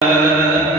Ah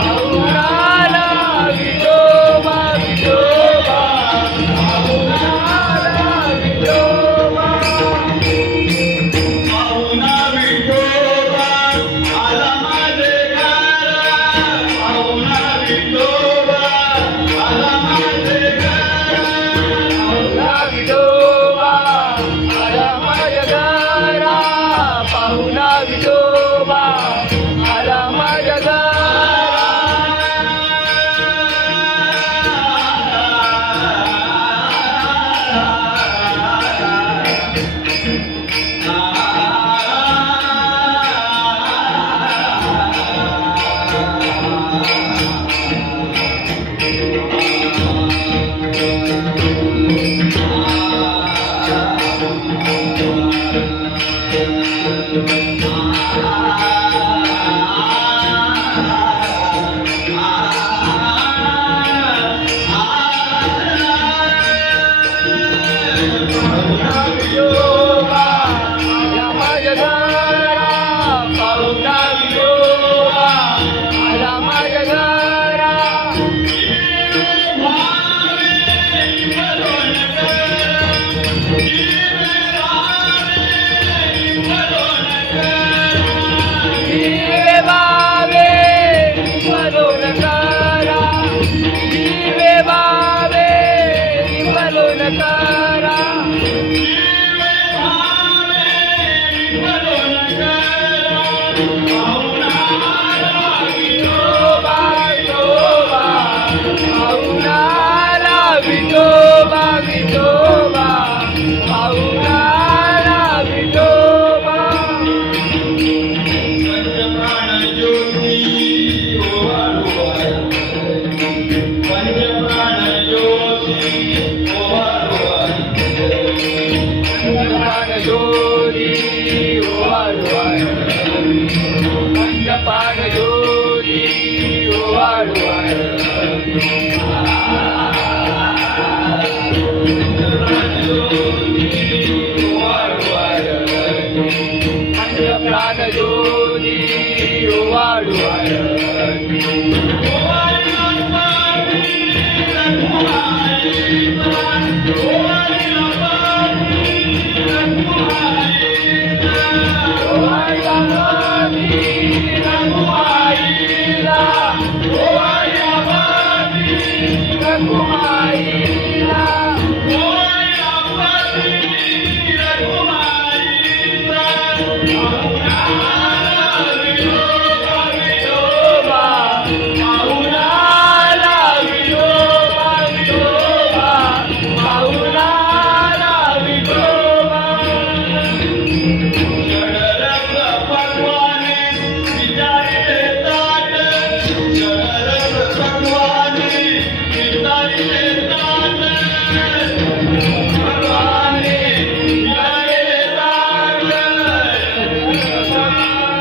Thank you. Shut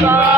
Bye.